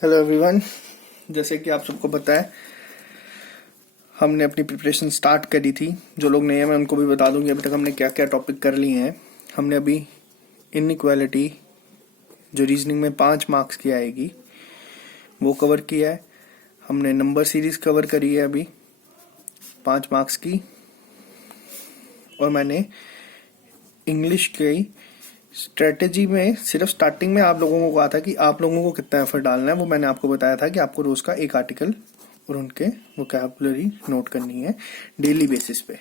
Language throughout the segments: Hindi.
Hello everyone. जैसे कि आप सबको पता है, हमने अपनी प्रिपरेशन स्टार्ट करी थी। जो लोग नए हैं मैं उनको भी बता दूं कि अभी तक हमने क्या क्या टॉपिक कर लिए हैं। हमने अभी इनइक्वालिटी, जो रीजनिंग में 5 मार्क्स की आएगी, वो कवर किया है। हमने नंबर सीरीज कवर करी है अभी 5 मार्क्स की। और मैंने इंग्लिश की स्ट्रेटेजी में सिर्फ स्टार्टिंग में आप लोगों को कहा था कि आप लोगों को कितना एफर्ट डालना है। वो मैंने आपको बताया था कि आपको रोज का एक आर्टिकल और उनके वोकैबुलरी नोट करनी है डेली बेसिस पे।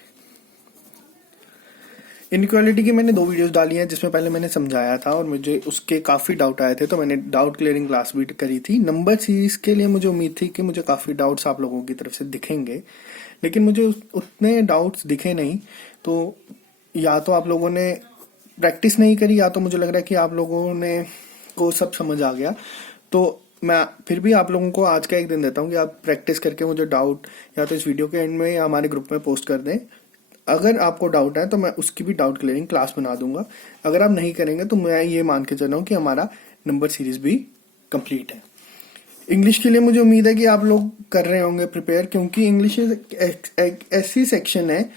इनइक्वालिटी की मैंने 2 वीडियोस डाली हैं, जिसमें पहले मैंने समझाया था और मुझे उसके काफ़ी डाउट आए थे, तो मैंने डाउट क्लियरिंग क्लास भी करी थी। नंबर सीरीज के लिए मुझे उम्मीद थी कि मुझे काफ़ी डाउट्स आप लोगों की तरफ से दिखेंगे, लेकिन मुझे उतने डाउट्स दिखे नहीं। तो या तो आप लोगों ने प्रैक्टिस नहीं करी, या तो मुझे लग रहा है कि आप लोगों ने को सब समझ आ गया। तो मैं फिर भी आप लोगों को आज का एक दिन देता हूँ कि आप प्रैक्टिस करके मुझे डाउट या तो इस वीडियो के एंड में या हमारे ग्रुप में पोस्ट कर दें। अगर आपको डाउट है तो मैं उसकी भी डाउट क्लियरिंग क्लास बना दूंगा। अगर आप नहीं करेंगे तो मैं ये मान के चल रहा हूँ कि हमारा नंबर सीरीज भी कंप्लीट है। इंग्लिश के लिए मुझे उम्मीद है कि आप लोग कर रहे होंगे प्रिपेयर, क्योंकि इंग्लिश एक ऐसी सेक्शन है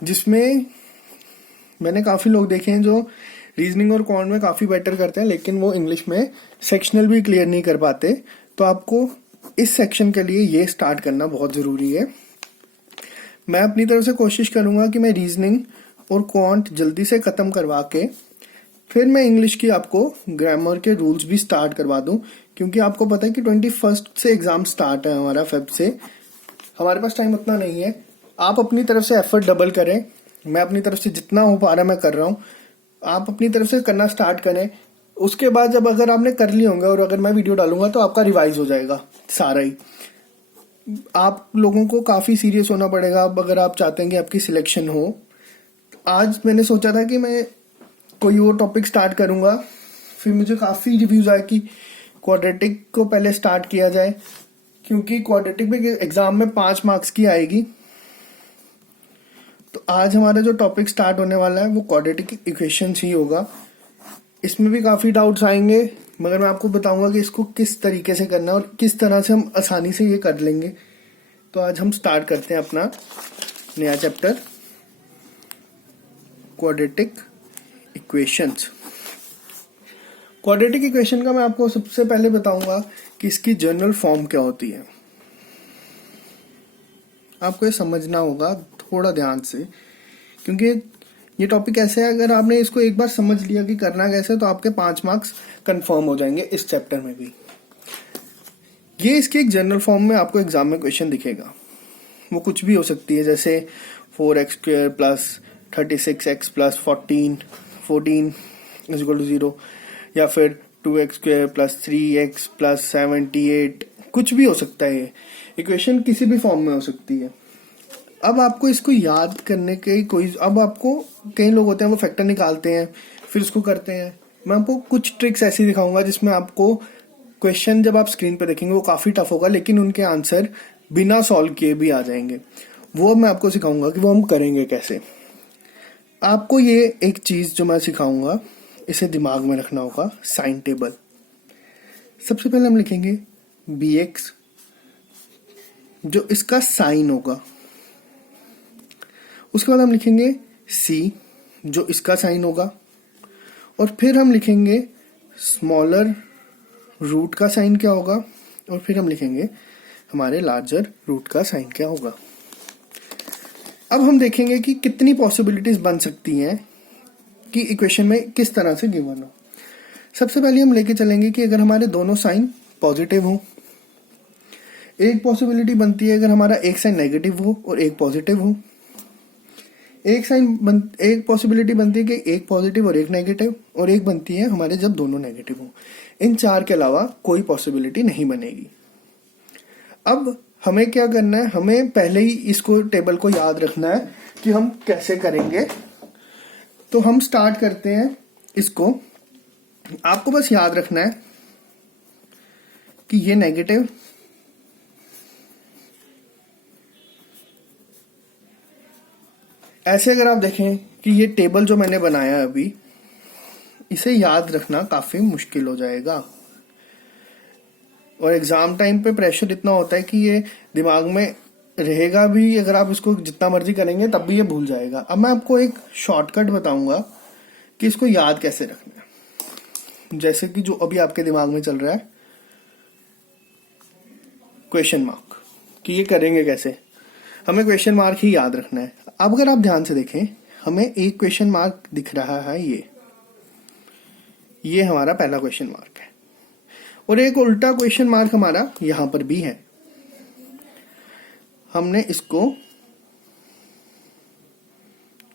जिसमें मैंने काफ़ी लोग देखे हैं जो रीजनिंग और क्वांट में काफ़ी बेटर करते हैं, लेकिन वो इंग्लिश में सेक्शनल भी क्लियर नहीं कर पाते। तो आपको इस सेक्शन के लिए ये स्टार्ट करना बहुत ज़रूरी है। मैं अपनी तरफ से कोशिश करूंगा कि मैं रीजनिंग और क्वांट जल्दी से ख़त्म करवा के फिर मैं इंग्लिश की आपको ग्रामर के रूल्स भी स्टार्ट करवा दूं, क्योंकि आपको पता है कि 21 से एग्ज़ाम स्टार्ट है हमारा, फेब से। हमारे पास टाइम उतना नहीं है। आप अपनी तरफ से एफर्ट डबल करें। मैं अपनी तरफ से जितना हो पा रहा है मैं कर रहा हूँ। आप अपनी तरफ से करना स्टार्ट करें। उसके बाद जब अगर आपने कर लिए होंगे और अगर मैं वीडियो डालूंगा तो आपका रिवाइज हो जाएगा सारा ही। आप लोगों को काफ़ी सीरियस होना पड़ेगा अब, अगर आप चाहते हैं कि आपकी सिलेक्शन हो। आज मैंने सोचा था कि मैं कोई और टॉपिक स्टार्ट करूंगा, फिर मुझे काफ़ी रिव्यूज आए कि क्वाड्रेटिक को पहले स्टार्ट किया जाए, क्योंकि क्वाड्रेटिक में एग्जाम में 5 मार्क्स की आएगी। तो आज हमारा जो टॉपिक स्टार्ट होने वाला है वो क्वाड्रेटिक इक्वेशंस ही होगा। इसमें भी काफ़ी डाउट्स आएंगे, मगर मैं आपको बताऊंगा कि इसको किस तरीके से करना है और किस तरह से हम आसानी से ये कर लेंगे। तो आज हम स्टार्ट करते हैं अपना नया chapter, quadratic equations. Quadratic equation का मैं आपको सबसे पहले बताऊंगा कि इसकी जनरल फॉर्म क्या होती है। आपको ये समझना होगा थोड़ा ध्यान से, क्योंकि ये टॉपिक ऐसे है, अगर आपने इसको एक बार समझ लिया कि करना कैसे, तो आपके 5 मार्क्स कंफर्म हो जाएंगे इस चैप्टर में भी। ये इसके एक जनरल फॉर्म में आपको एग्जाम में क्वेश्चन दिखेगा। वो कुछ भी हो सकती है, जैसे 4x² plus 36x plus 14 is equal to 0, या फिर 2x² प्लस 3x प्लस 78। कुछ भी हो सकता है। ये इक्वेशन किसी भी फॉर्म में हो सकती है। अब आपको इसको याद करने के अब आपको, कई लोग होते हैं वो फैक्टर निकालते हैं फिर उसको करते हैं। मैं आपको कुछ ट्रिक्स ऐसी दिखाऊंगा जिसमें आपको क्वेश्चन जब आप स्क्रीन पे देखेंगे वो काफ़ी टफ होगा, लेकिन उनके आंसर बिना सॉल्व किए भी आ जाएंगे। वो मैं आपको सिखाऊंगा कि वो हम करेंगे कैसे। आपको ये एक चीज़ जो मैं सिखाऊंगा, इसे दिमाग में रखना होगा, साइन टेबल। सबसे पहले हम लिखेंगे bx, जो इसका साइन होगा। उसके बाद हम लिखेंगे c, जो इसका साइन होगा। और फिर हम लिखेंगे स्मॉलर रूट का साइन क्या होगा, और फिर हम लिखेंगे हमारे लार्जर रूट का साइन क्या होगा। अब हम देखेंगे कि कितनी पॉसिबिलिटीज बन सकती हैं कि इक्वेशन में किस तरह से गिवन हो। सबसे पहले हम लेके चलेंगे कि अगर हमारे दोनों साइन पॉजिटिव हो। एक पॉसिबिलिटी बनती है अगर हमारा एक साइन नेगेटिव हो और एक पॉजिटिव हो। एक पॉसिबिलिटी बनती है कि एक पॉजिटिव और एक नेगेटिव, और एक बनती है हमारे जब दोनों नेगेटिव हो। इन 4 के अलावा कोई पॉसिबिलिटी नहीं बनेगी। अब हमें क्या करना है, हमें पहले ही इसको टेबल को याद रखना है कि हम कैसे करेंगे। तो हम स्टार्ट करते हैं इसको। आपको बस याद रखना है कि ये नेगेटिव, ऐसे अगर आप देखें कि ये टेबल जो मैंने बनाया अभी, इसे याद रखना काफी मुश्किल हो जाएगा। और एग्जाम टाइम पे प्रेशर इतना होता है कि ये दिमाग में रहेगा भी, अगर आप इसको जितना मर्जी करेंगे तब भी ये भूल जाएगा। अब मैं आपको एक शॉर्टकट बताऊंगा कि इसको याद कैसे रखना है। जैसे कि जो अभी आपके दिमाग में चल रहा है क्वेश्चन मार्क, कि ये करेंगे कैसे, हमें क्वेश्चन मार्क ही याद रखना है। अब अगर आप ध्यान से देखें, हमें एक क्वेश्चन मार्क दिख रहा है, ये हमारा पहला क्वेश्चन मार्क है, और एक उल्टा क्वेश्चन मार्क हमारा यहां पर भी है। हमने इसको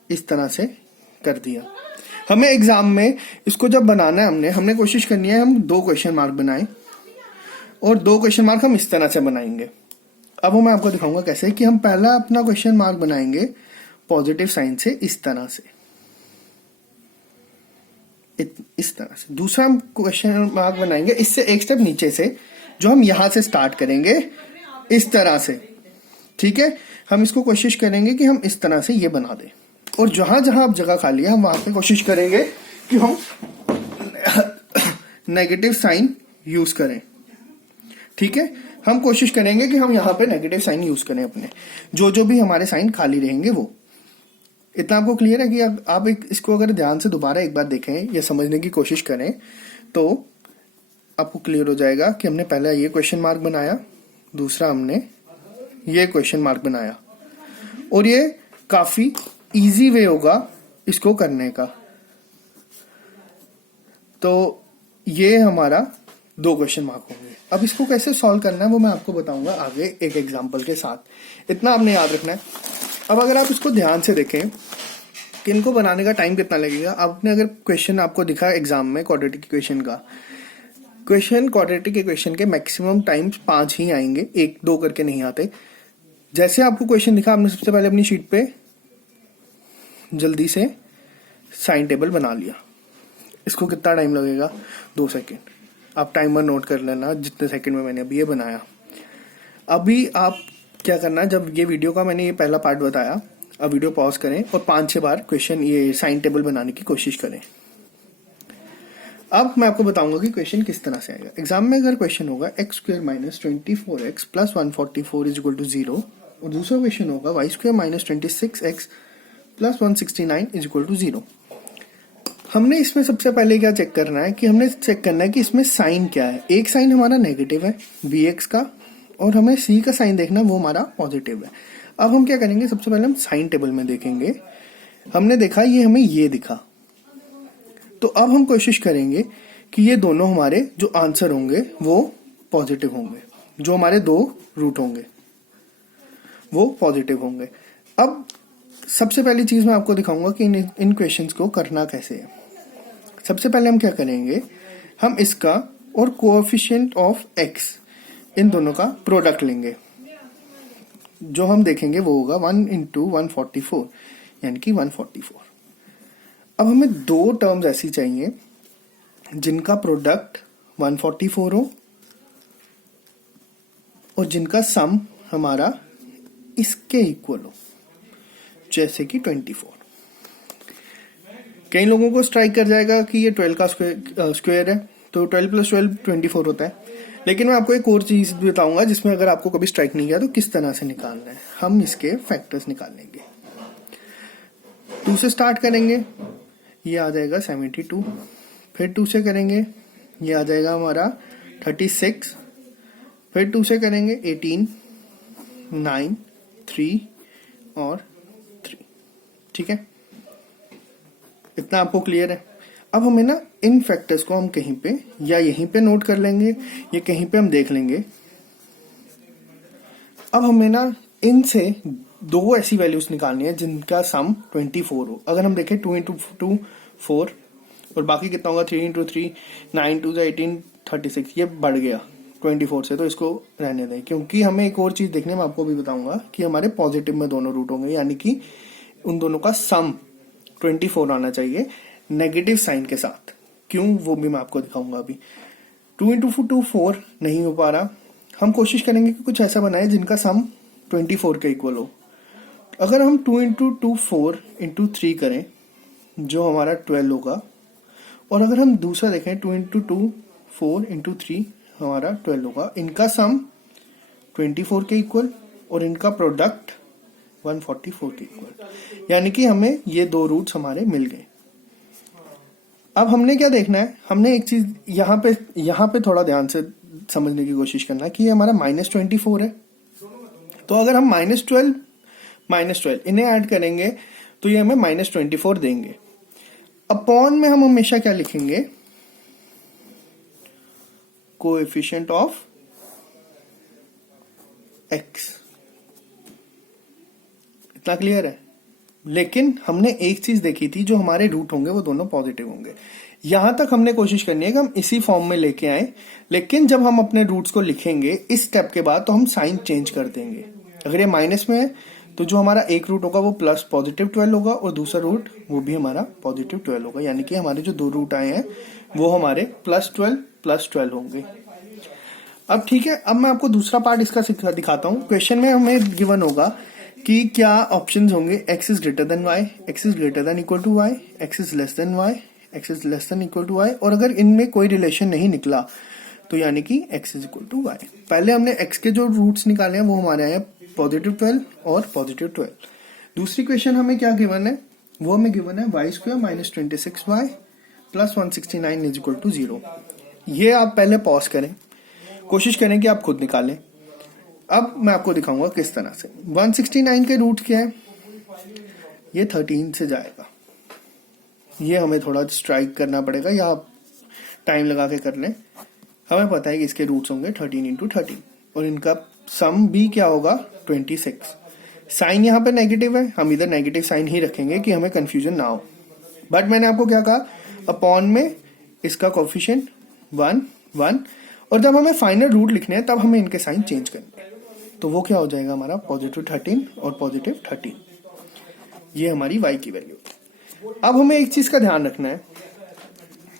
इस तरह से कर दिया। हमें एग्जाम में इसको जब बनाना है, हमने कोशिश करनी है हम 2 क्वेश्चन मार्क बनाएं, और 2 क्वेश्चन मार्क हम इस तरह से बनाएंगे। अब मैं आपको दिखाऊंगा कैसे, कि हम पहला अपना क्वेश्चन मार्क बनाएंगे पॉजिटिव साइन से, इस तरह से, इस तरह से। दूसरा हम क्वेश्चन मार्क बनाएंगे इससे एक स्टेप नीचे से, जो हम यहां से स्टार्ट करेंगे इस तरह से, ठीक है। हम इसको कोशिश करेंगे कि हम इस तरह से ये बना दें, और जहां जहां आप जगह खाली है हम वहां पे कोशिश करेंगे कि हम नेगेटिव साइन यूज करें, ठीक है। हम कोशिश करेंगे कि हम यहाँ पे नेगेटिव साइन यूज करें अपने, जो भी हमारे साइन खाली रहेंगे वो। इतना आपको क्लियर है कि आप इसको अगर ध्यान से दोबारा एक बार देखें या समझने की कोशिश करें तो आपको क्लियर हो जाएगा कि हमने पहला ये क्वेश्चन मार्क बनाया, दूसरा हमने ये क्वेश्चन मार्क बनाया, और ये काफी इजी वे होगा इसको करने का। तो ये हमारा 2 क्वेश्चन मार्क होंगे। अब इसको कैसे सॉल्व करना है वो मैं आपको बताऊंगा आगे एक एग्जांपल के साथ। इतना आपने याद रखना है। अब अगर आप इसको ध्यान से देखें कि इनको बनाने का टाइम कितना लगेगा। आपने अगर क्वेश्चन आपको दिखा एग्जाम में क्वाड्रेटिक इक्वेशन का, क्वाड्रेटिक इक्वेशन के मैक्सिमम टाइम्स 5 ही आएंगे, 1-2 करके नहीं आते। जैसे आपको क्वेश्चन दिखा, आपने सबसे पहले अपनी शीट पे जल्दी से साइन टेबल बना लिया। इसको कितना टाइम लगेगा? 2 सेकेंड। आप टाइमर नोट कर लेना जितने सेकंड में मैंने अभी ये बनाया। अभी आप क्या करना, जब ये वीडियो का मैंने ये पहला पार्ट बताया, अब वीडियो पॉज करें और 5-6 बार क्वेश्चन ये साइन टेबल बनाने की कोशिश करें। अब मैं आपको बताऊंगा कि क्वेश्चन किस तरह से आएगा। एग्जाम में अगर क्वेश्चन होगा x² - 24x + 144 = 0, और दूसरा क्वेश्चन होगा y² - 26x + 169 = 0। हमने इसमें सबसे पहले क्या चेक करना है कि हमने चेक करना है कि इसमें साइन क्या है। एक साइन हमारा नेगेटिव है bx का, और हमें c का साइन देखना, वो हमारा पॉजिटिव है। अब हम क्या करेंगे, सबसे पहले हम साइन टेबल में देखेंगे। हमने देखा ये हमें ये दिखा, तो अब हम कोशिश करेंगे कि ये दोनों हमारे जो आंसर होंगे वो पॉजिटिव होंगे, जो हमारे 2 रूट होंगे वो पॉजिटिव होंगे। अब सबसे पहली चीज मैं आपको दिखाऊंगा कि इन क्वेश्चंस को करना कैसे है। सबसे पहले हम क्या करेंगे, हम इसका और कोएफिशिएंट ऑफ x, इन दोनों का प्रोडक्ट लेंगे। जो हम देखेंगे वो होगा 1 × 144, यानी कि 144। अब हमें 2 टर्म्स ऐसी चाहिए जिनका प्रोडक्ट 144 हो और जिनका सम हमारा इसके इक्वल हो, जैसे कि 24। कई लोगों को स्ट्राइक कर जाएगा कि ये 12 का स्क्वायर है, तो 12 + 12 24 होता है। लेकिन मैं आपको एक और चीज बताऊंगा जिसमें अगर आपको कभी स्ट्राइक नहीं किया तो किस तरह से निकालना है। हम इसके फैक्टर्स निकालेंगे। 2 से स्टार्ट करेंगे, ये आ जाएगा 72। फिर 2 से करेंगे, ये आ जाएगा हमारा 36। फिर 2 से करेंगे 18, 9, 3 और 3। ठीक है, इतना आपको क्लियर है। अब हमें ना इन फैक्टर्स को हम कहीं पे या यहीं पे नोट कर लेंगे या कहीं पे हम देख लेंगे। अब हमें ना इनसे 2 ऐसी वैल्यूज निकालनी है जिनका सम 24 हो। अगर हम देखें 2 × 2 4 और बाकी कितना होगा 3 × 3 9 2 18 36, ये बढ़ गया 24 से, तो इसको रहने दें। क्योंकि हमें एक और चीज देखने में आपको भी बताऊंगा कि हमारे पॉजिटिव में दोनों रूट होंगे, यानी कि उन दोनों का सम 24 आना चाहिए नेगेटिव साइन के साथ। क्यों, वो भी मैं आपको दिखाऊंगा अभी। 2 × 2 4 नहीं हो पा रहा, हम कोशिश करेंगे कि कुछ ऐसा बनाए जिनका सम 24 के इक्वल हो। अगर हम 2 × 2 4 × 3 करें, जो हमारा 12 होगा, और अगर हम दूसरा देखें 2 × 2 4 × 3, हमारा 12 होगा। इनका सम 24 के इक्वल और इनका प्रोडक्ट 144 के इक्वल, यानी कि हमें ये दो रूट्स हमारे मिल गए। अब हमने क्या देखना है, हमने एक चीज यहाँ पे थोड़ा ध्यान से समझने की कोशिश करना है कि ये हमारा -24 है। तो अगर हम -12 इन्हें ऐड करेंगे तो ये हमें -24 देंगे। अपॉन में हम हमेशा क्या लिखेंगे, कोएफिशिएंट ऑफ x। इतना क्लियर है। लेकिन हमने एक चीज देखी थी, जो हमारे रूट होंगे वो दोनों पॉजिटिव होंगे। यहां तक हमने कोशिश करनी है कि हम इसी फॉर्म में लेके आए, लेकिन जब हम अपने रूट्स को लिखेंगे इस स्टेप के बाद तो हम साइन चेंज कर देंगे। अगर ये माइनस में है तो जो हमारा एक रूट होगा वो प्लस +12 होगा और दूसरा रूट वो भी हमारा +12 होगा, यानी कि हमारे जो दो रूट आए हैं वो हमारे +12 होंगे। अब ठीक है, अब मैं आपको दूसरा पार्ट इसका दिखाता हूं। क्वेश्चन में हमें गिवन होगा कि क्या ऑप्शंस होंगे, x is greater than y, x is greater than equal to y, x is less than y, x is less than equal to y, और अगर इनमें कोई रिलेशन नहीं निकला तो यानी कि x is equal to y। पहले हमने x के जो रूट्स निकाले हैं वो हमारे आए +12 और +12। दूसरी क्वेश्चन हमें क्या गिवन है, वो हमें गिवन है y² -26y + 169 is equal to 0। ये आप पहले पॉज करें, कोशिश करें कि आप खुद निकालें। अब मैं आपको दिखाऊंगा किस तरह से। 169 के रूट क्या है, ये 13 से जाएगा। ये हमें थोड़ा स्ट्राइक करना पड़ेगा या आप टाइम लगा के कर लें। हमें पता है कि इसके रूट्स होंगे 13 × 13 और इनका सम भी क्या होगा 26। साइन यहाँ पे नेगेटिव है, हम इधर नेगेटिव साइन ही रखेंगे कि हमें कंफ्यूजन ना हो। बट मैंने आपको क्या कहा, अपॉन में इसका कोफिशिएंट 1 और जब हमें फाइनल रूट लिखने हैं तब हमें इनके साइन चेंज करने हैं। तो वो क्या हो जाएगा हमारा +13 और +13। ये हमारी y की वैल्यू। अब हमें एक चीज का ध्यान रखना है,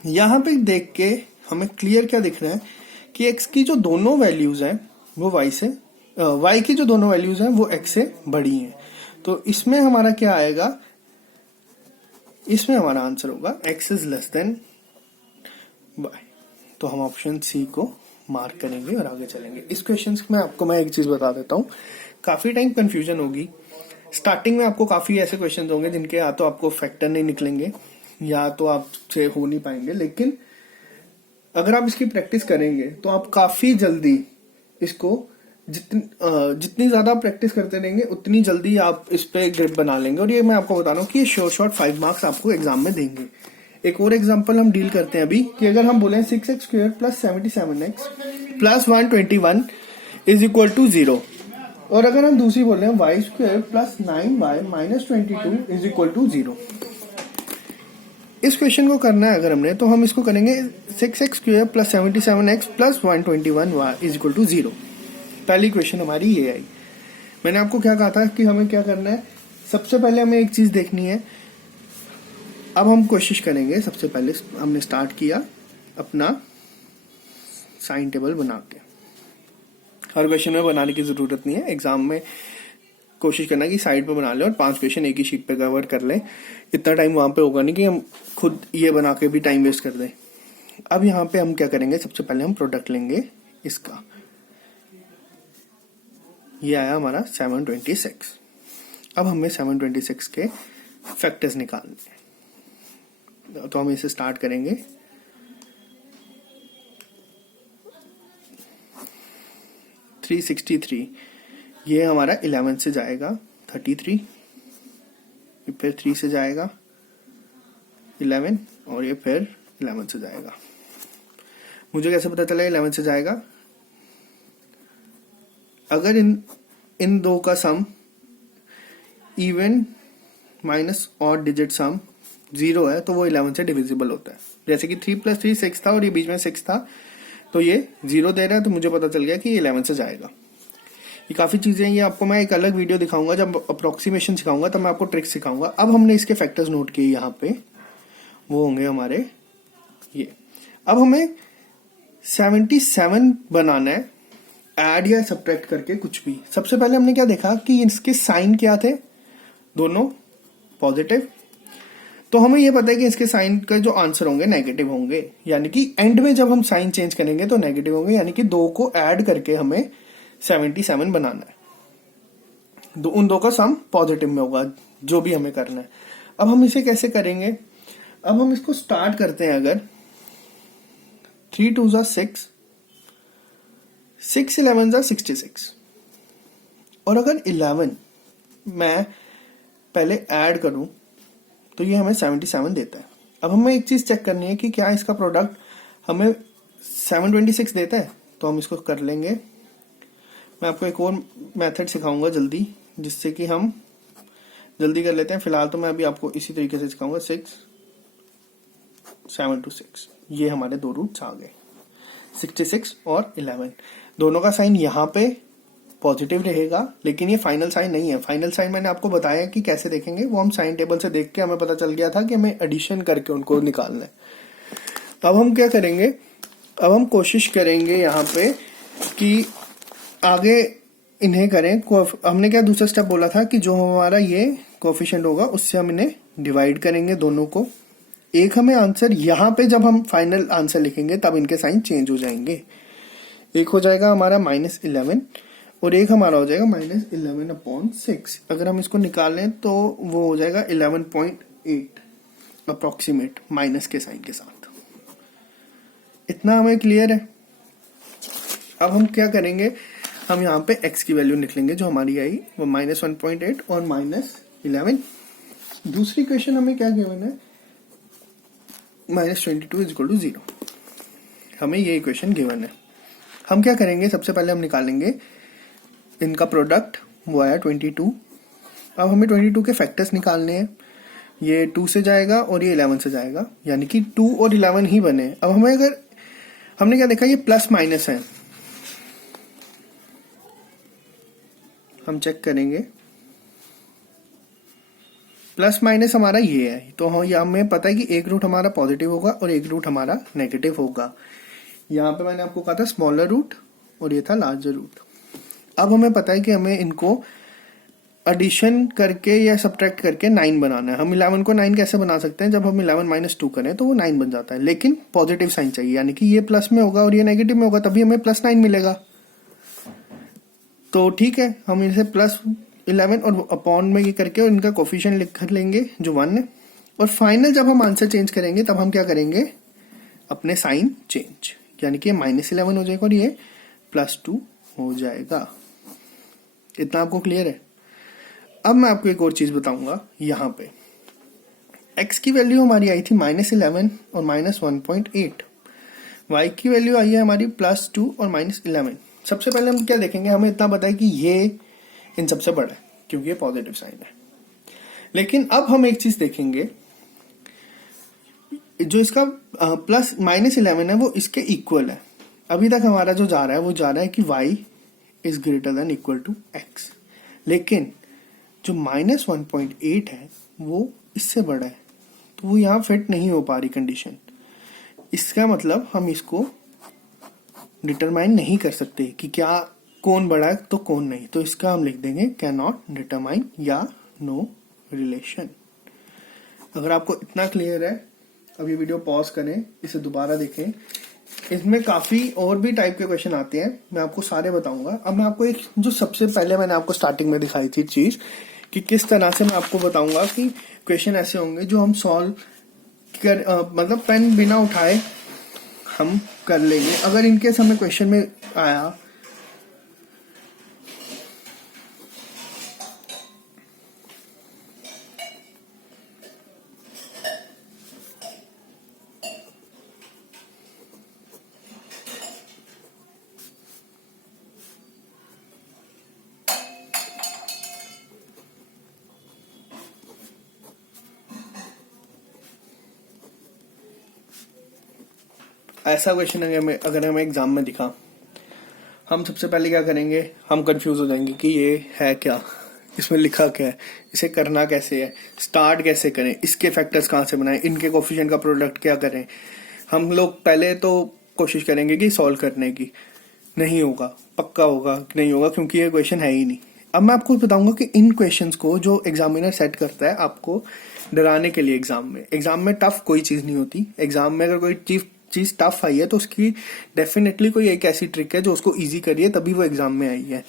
यहां पे देख के हमें क्लियर क्या दिख रहा है कि x की जो दोनों वैल्यूज हैं वो y की जो दोनों वैल्यूज हैं वो x से बड़ी हैं। तो इसमें हमारा क्या आएगा, इसमें हमारा आंसर होगा x is less than y। तो हम ऑप्शन सी को मार्क करेंगे और आगे चलेंगे। इस क्वेश्चन में आपको मैं एक चीज बता देता हूँ, काफी टाइम कंफ्यूजन होगी। स्टार्टिंग में आपको काफी ऐसे क्वेश्चन होंगे जिनके या तो आपको फैक्टर नहीं निकलेंगे या तो आपसे हो नहीं पाएंगे, लेकिन अगर आप इसकी प्रैक्टिस करेंगे तो आप काफी जल्दी इसको जितनी ज्यादा प्रैक्टिस करते रहेंगे उतनी जल्दी आप इस पे ग्रिप बना लेंगे। और ये मैं आपको बता रहा हूँ कि ये शॉर्ट 5 मार्क्स आपको एग्जाम में देंगे। एक और एग्जांपल हम डील करते हैं अभी कि अगर हम बोले 6x² + 77x + 121 is equal to 0, और अगर हम दूसरी बोल रहे हैं y² + 9y - 22 is equal to 0। इस क्वेश्चन को करना है अगर हमने, तो हम इसको करेंगे 6x² + 77x + 121y is equal to 0। पहली क्वेश्चन हमारी ये आई। मैंने आपको क्या कहा था कि हमें क्या करना है, सबसे पहले हमें एक चीज देखनी है। अब हम कोशिश करेंगे, सबसे पहले हमने स्टार्ट किया अपना साइन टेबल बना के। हर क्वेश्चन में बनाने की जरूरत नहीं है, एग्जाम में कोशिश करना कि साइड पे बना ले और 5 क्वेश्चन एक ही शीट पे कवर कर ले। इतना टाइम वहां पे होगा नहीं कि हम खुद ये बना के भी टाइम वेस्ट कर दें। अब यहाँ पे हम क्या करेंगे, सबसे पहले हम प्रोडक्ट लेंगे इसका। ये आया हमारा 726। अब हमें 726 के फैक्टर्स निकालने हैं, तो हम इसे स्टार्ट करेंगे। $363 ये हमारा 11 से जाएगा 33, फिर 3 से जाएगा 11 और ये फिर 11 से जाएगा। मुझे कैसे पता चला 11 से जाएगा, अगर इन दो का sum even minus odd digit sum 0 है तो वो 11 से डिविजिबल होता है। जैसे कि 3 + 3 6 था और ये बीच में 6 था, तो ये 0 दे रहा है, तो मुझे पता चल गया कि 11 से जाएगा। ये काफी चीजें हैं, ये आपको मैं एक अलग वीडियो दिखाऊंगा, जब अप्रोक्सीमेशन सिखाऊंगा तब मैं आपको ट्रिक सिखाऊंगा। अब हमने इसके फैक्टर्स नोट किए यहाँ पे, वो होंगे हमारे ये। अब हमें 77 बनाना है, ऐड या सब्ट्रैक्ट करके कुछ भी। सबसे पहले हमने क्या देखा कि इसके साइन क्या थे, दोनों पॉजिटिव। तो हमें ये पता है कि इसके साइन का जो आंसर होंगे नेगेटिव होंगे, यानी कि एंड में जब हम साइन चेंज करेंगे तो नेगेटिव होंगे, यानी कि 2 को ऐड करके हमें 77 बनाना है। उन दो का सम पॉजिटिव में होगा, जो भी हमें करना है। अब हम इसे कैसे करेंगे? अब हम इसको स्टार्ट करते हैं। अगर 3 2 जा 6, 6 11 जा 66, और अगर 11 मैं पहले ऐड करूं तो ये हमें 77 देता है। अब हमें एक चीज चेक करनी है कि क्या इसका प्रोडक्ट हमें 726 देता है, तो हम इसको कर लेंगे। मैं आपको एक और मेथड सिखाऊंगा जल्दी, जिससे कि हम जल्दी कर लेते हैं। फिलहाल तो मैं अभी आपको इसी तरीके से सिखाऊंगा। 6 7 2 6, ये हमारे दो रूट्स आ गए, 66 और 11। दोनों का साइन यहाँ पे पॉजिटिव रहेगा, लेकिन ये फाइनल साइन नहीं है। फाइनल साइन मैंने आपको बताया कि कैसे देखेंगे, वो हम साइन टेबल से देख के हमें पता चल गया था कि हमें एडिशन करके उनको निकालना है। अब हम क्या करेंगे? अब हम कोशिश करेंगे यहाँ पे कि आगे इन्हें करें। हमने क्या दूसरा स्टेप बोला था कि जो हमारा ये कोफिशिएंट होगा उससे हम इन्हें डिवाइड करेंगे दोनों को। एक हमें आंसर यहाँ पे जब हम फाइनल आंसर लिखेंगे तब इनके साइन चेंज हो जाएंगे। एक हो जाएगा हमारा -11 और एक हमारा हो जाएगा -11/6। अगर हम इसको निकालें तो वो हो जाएगा 11.8 अप्रोक्सीमेट, माइनस के साइन के साथ। इतना हमें क्लियर है। अब हम क्या करेंगे? हम यहाँ पे x की वैल्यू निकलेंगे जो हमारी आई, वो -1.8 और -11। दूसरी क्वेश्चन हमें क्या गिवन है? -22 = 0। हमें ये इक्वेशन गिवन है। हम क्या करेंगे? सबसे पहले हम निकालेंगे इनका प्रोडक्ट, वो आया 22। अब हमें 22 के फैक्टर्स निकालने हैं। ये 2 से जाएगा और ये 11 से जाएगा, यानी कि 2 और 11 ही बने। अब हमें अगर हमने क्या देखा, ये प्लस माइनस है, हम चेक करेंगे। प्लस माइनस हमारा ये है, तो हमें पता है कि एक रूट हमारा पॉजिटिव होगा और एक रूट हमारा नेगेटिव होगा। यहाँ पे मैंने आपको कहा था स्मॉलर रूट और ये था लार्जर रूट। अब हमें पता है कि हमें इनको एडिशन करके या सब्ट्रैक्ट करके 9 बनाना है। हम 11 को 9 कैसे बना सकते हैं? जब हम 11 - 2 करें तो वो 9 बन जाता है, लेकिन पॉजिटिव साइन चाहिए, यानी कि ये प्लस में होगा और ये नेगेटिव में होगा, तभी हमें +9 मिलेगा। तो ठीक है, हम इसे +11 और अपॉन में ये करके इनका कोफिशिएंट लिख लेंगे जो 1 है। और फाइनल जब हम आंसर चेंज करेंगे तब हम क्या करेंगे? अपने साइन चेंज, यानी कि -11 हो जाएगा और ये +2 हो जाएगा। इतना आपको क्लियर है? अब मैं आपको एक और चीज बताऊंगा। यहाँ पे x की वैल्यू हमारी आई थी -11 और -1.8, y की वैल्यू आई है हमारी +2 और -11। सबसे पहले हम क्या देखेंगे? हमें इतना पता है कि ये इन सबसे बड़ा है क्योंकि ये पॉजिटिव साइन है। लेकिन अब हम एक चीज देखेंगे, जो इसका -11 है वो इसके इक्वल है। अभी तक हमारा जो जा रहा है वो जा रहा है कि y is greater than equal to x, लेकिन जो -1.8 है वो इससे बड़ा है, तो वो यहाँ फिट नहीं हो पा रही कंडीशन। इसका मतलब हम इसको डिटरमाइन नहीं कर सकते कि क्या कौन बड़ा है तो कौन नहीं, तो इसका हम लिख देंगे कैन नॉट डिटरमाइन या नो रिलेशन। अगर आपको इतना क्लियर है, अब ये वीडियो पॉज करें, इसे दोबारा देखें। इसमें काफी और भी टाइप के क्वेश्चन आते हैं, मैं आपको सारे बताऊंगा। अब मैं आपको एक जो सबसे पहले मैंने आपको स्टार्टिंग में दिखाई थी चीज कि किस तरह से मैं आपको बताऊंगा कि क्वेश्चन ऐसे होंगे जो हम सॉल्व कर मतलब पेन बिना उठाए हम कर लेंगे। अगर इनकेस हमें क्वेश्चन में आया ऐसा क्वेश्चन अगर हमें एग्जाम में दिखा, हम सबसे पहले क्या करेंगे? हम कंफ्यूज हो जाएंगे कि ये है क्या, इसमें लिखा क्या है, इसे करना कैसे है, स्टार्ट कैसे करें, इसके फैक्टर्स कहाँ से बनाएं, इनके कोफिशिएंट का प्रोडक्ट क्या करें। हम लोग पहले तो कोशिश करेंगे कि सॉल्व करने की, नहीं होगा, पक्का होगा कि नहीं होगा, क्योंकि ये क्वेश्चन है ही नहीं। अब मैं आपको बताऊंगा कि इन क्वेश्चंस को जो एग्जामिनर सेट करता है आपको डराने के लिए एग्जाम में टफ कोई चीज नहीं होती। एग्जाम में अगर कोई चीज टफ आई है तो उसकी डेफिनेटली कोई एक ऐसी ट्रिक है जो उसको इजी करी है, तभी वो एग्जाम में आई है।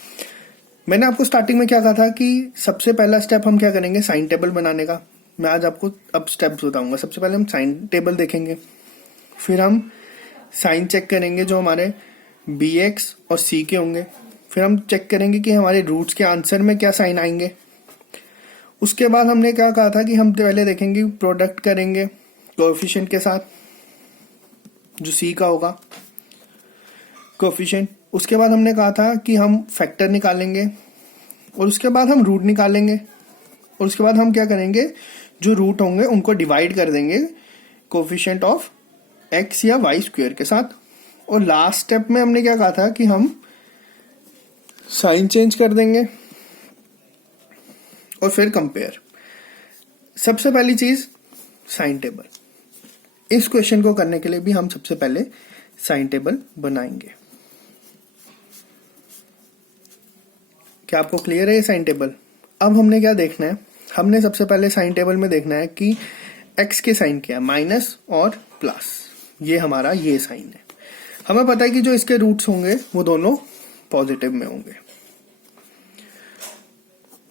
मैंने आपको स्टार्टिंग में क्या कहा था कि सबसे पहला स्टेप हम क्या करेंगे, साइन टेबल बनाने का। मैं आज आपको अब स्टेप्स बताऊंगा। सबसे पहले हम साइन टेबल देखेंगे, फिर हम साइन चेक करेंगे जो हमारे bx और c के होंगे, फिर हम चेक करेंगे कि हमारे रूट्स के आंसर में क्या साइन आएंगे। उसके बाद हमने क्या कहा था कि हम पहले देखेंगे प्रोडक्ट करेंगे कोएफिशिएंट के साथ, जो c का होगा कोएफिशिएंट। उसके बाद हमने कहा था कि हम फैक्टर निकालेंगे और उसके बाद हम रूट निकालेंगे और उसके बाद हम क्या करेंगे, जो रूट होंगे उनको डिवाइड कर देंगे कोएफिशिएंट ऑफ x या y स्क्वायर के साथ। और लास्ट स्टेप में हमने क्या कहा था कि हम साइन चेंज कर देंगे और फिर कंपेयर। सबसे पहली चीज साइन टेबल। इस क्वेश्चन को करने के लिए भी हम सबसे पहले साइन टेबल बनाएंगे। क्या आपको क्लियर है ये साइन टेबल? अब हमने क्या देखना है, हमने सबसे पहले साइन टेबल में देखना है कि x के साइन क्या है, माइनस और प्लस। ये हमारा ये साइन है। हमें पता है कि जो इसके रूट्स होंगे वो दोनों पॉजिटिव में होंगे।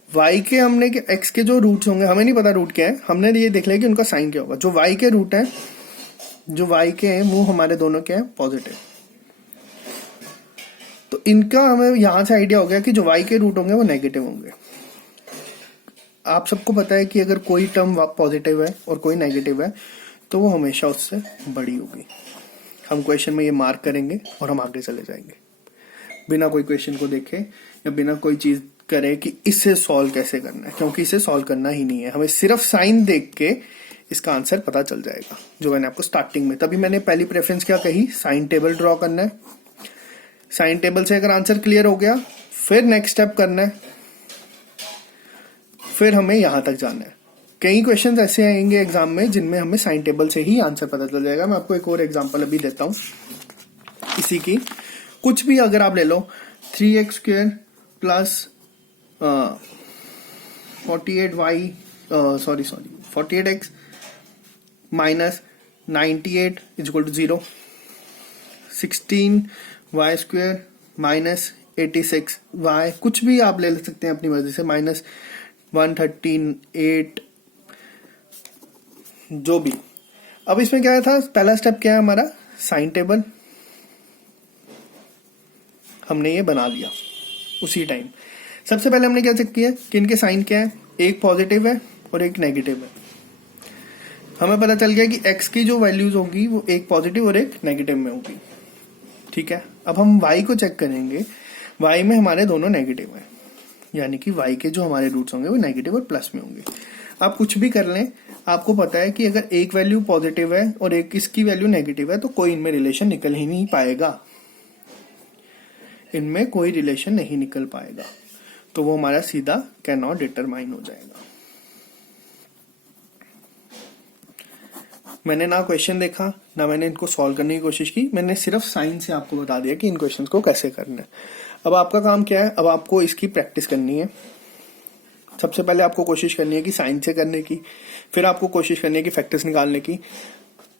y के हमने x के जो रूट्स होंगे, हमें नहीं पता रूट क्या है, हमने ये देख लिया कि उनका साइन क्या होगा। जो y के रूट है, जो y के हैं वो हमारे दोनों क्या है, पॉजिटिव। तो इनका हमें यहां से आइडिया हो गया कि जो y के रूट होंगे वो नेगेटिव होंगे। आप सबको पता है कि अगर कोई टर्म पॉजिटिव है और कोई नेगेटिव है तो वो हमेशा उससे बड़ी होगी। हम क्वेश्चन में ये मार्क करेंगे और हम आगे चले जाएंगे, बिना कोई क्वेश्चन को देखे या बिना कोई चीज करे कि इसे सॉल्व कैसे करना है, क्योंकि इसे सॉल्व करना ही नहीं है। हमें सिर्फ साइन देख के इसका आंसर पता चल जाएगा, जो मैंने आपको स्टार्टिंग में, तभी मैंने पहली प्रेफरेंस क्या कही, साइन टेबल ड्रॉ करना है। साइन टेबल से अगर आंसर क्लियर हो गया फिर नेक्स्ट स्टेप करना है, फिर हमें यहां तक जाना है। कई क्वेश्चंस ऐसे आएंगे एग्जाम में जिनमें हमें साइन टेबल से ही आंसर पता चल जाएगा। मैं आपको एक और एग्जांपल अभी देता हूं इसी की। कुछ भी अगर आप ले लो, 3x square plus 48x minus 98 is equal to 0, 16y square minus 86y, कुछ भी आप ले सकते हैं अपनी मर्जी से, माइनस 138, जो भी। अब इसमें क्या था, पहला स्टेप क्या है हमारा, साइन टेबल। हमने ये बना लिया उसी टाइम। सबसे पहले हमने क्या चेक किया कि इनके साइन क्या है, एक पॉजिटिव है और एक नेगेटिव है। हमें पता चल गया कि x की जो वैल्यूज होंगी वो एक पॉजिटिव और एक नेगेटिव में होगी। ठीक है, अब हम y को चेक करेंगे। y में हमारे दोनों नेगेटिव हैं, यानी कि y के जो हमारे रूट्स होंगे वो नेगेटिव और प्लस में होंगे। आप कुछ भी कर लें, आपको पता है कि अगर एक वैल्यू पॉजिटिव है और एक इसकी वैल्यू नेगेटिव है तो कोई इनमें रिलेशन निकल ही नहीं पाएगा, इनमें कोई रिलेशन नहीं निकल पाएगा। तो वो हमारा सीधा कैन नॉट डिटरमाइन हो जाएगा। मैंने ना क्वेश्चन देखा ना मैंने इनको सॉल्व करने की कोशिश की, मैंने सिर्फ साइन से आपको बता दिया कि इन क्वेश्चंस को कैसे करना है। अब आपका काम क्या है, अब आपको इसकी प्रैक्टिस करनी है। सबसे पहले आपको कोशिश करनी है कि साइन से करने की, फिर आपको कोशिश करनी है कि फैक्टर्स निकालने की।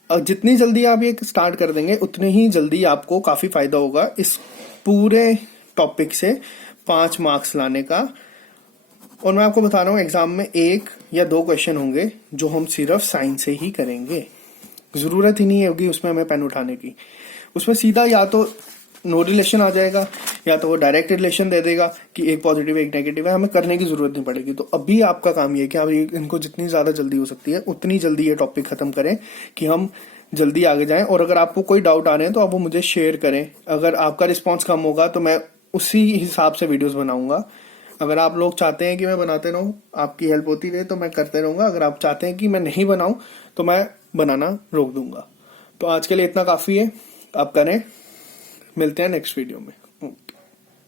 और जितनी जल्दी आप ये स्टार्ट कर देंगे उतने ही जल्दी आपको काफी फायदा होगा इस पूरे टॉपिक से 5 मार्क्स लाने का। और मैं आपको बता रहा हूँ एग्जाम में 1 या 2 क्वेश्चन होंगे जो हम सिर्फ साइन से ही करेंगे। जरूरत ही नहीं होगी उसमें हमें पेन उठाने की। उसमें सीधा या तो नो रिलेशन आ जाएगा या तो वो डायरेक्ट रिलेशन दे देगा कि एक पॉजिटिव एक नेगेटिव है, हमें करने की जरूरत नहीं पड़ेगी। तो अभी आपका काम ये है कि आप इनको जितनी ज्यादा जल्दी हो सकती है उतनी जल्दी ये टॉपिक खत्म करें कि हम जल्दी आगे जाएं। और अगर आपको कोई डाउट आ रहे हैं तो आप वो मुझे शेयर करें। अगर आपका रिस्पॉन्स कम होगा तो मैं उसी हिसाब से वीडियोज बनाऊंगा। अगर आप लोग चाहते हैं कि मैं बनाते रहूं, आपकी हेल्प होती रहे तो मैं करते रहूंगा। अगर आप चाहते हैं कि मैं नहीं बनाऊं तो मैं बनाना रोक दूंगा। तो आज के लिए इतना काफी है, आप करें। मिलते हैं नेक्स्ट वीडियो में।